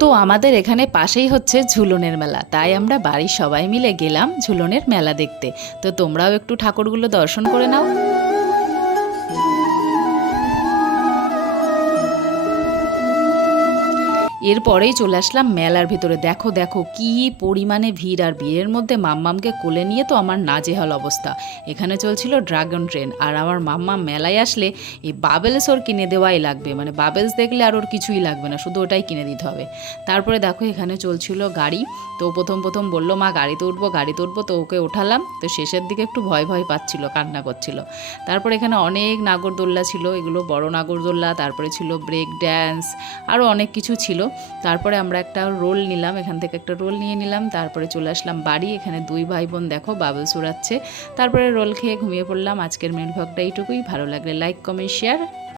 তো আমাদের এখানে পাশেই হচ্ছে ঝুলনের মেলা। তাই আমরা বাড়ির সবাই মিলে গেলাম ঝুলনের মেলা দেখতে। তো তোমরাও একটু ঠাকুরগুলো দর্শন করে নাও। এরপরেই চলে আসলাম মেলার ভিতরে। দেখো দেখো, কি পরিমাণে ভিড় আর ভিড়ের মধ্যে মাম্মামকে কোলে নিয়ে তো আমার নাজেহাল অবস্থা। এখানে চলছিল ড্রাগন ট্রেন আর আমার মাম্মাম মেলায় আসলে এই বাবেলস ওর কিনে দেওয়াই লাগবে। মানে বাবেলস দেখলে আর ওর কিছুই লাগবে না, শুধু ওটাই কিনে দিতে হবে। তারপরে দেখো, এখানে চলছিল গাড়ি। তো প্রথম প্রথম বলল, মা, গাড়িতে উঠবো গাড়িতে উঠবো। তো ওকে ওঠালাম। তো শেষের দিকে একটু ভয় ভয় পাচ্ছিল, কান্না করছিল। তারপর এখানে অনেক নাগরদোল্লা ছিল। এগুলো বড় নাগরদোল্লা, তারপরে ছিল ব্রেক ড্যান্স আরও অনেক কিছু ছিল। তারপরে আমরা একটা রোল নিলাম, এখান থেকে একটা রোল নিয়ে নিলাম, তারপরে চলে আসলাম বাড়ি, এখানে দুই ভাই বোন দেখো, বাবল সুরাচ্ছে তারপরে রোল খেয়ে ঘুমিয়ে পড়লাম, আজকের মেন ভ্লগটা এইটুকুই, ভালো লাগলে লাইক কমেন্ট শেয়ার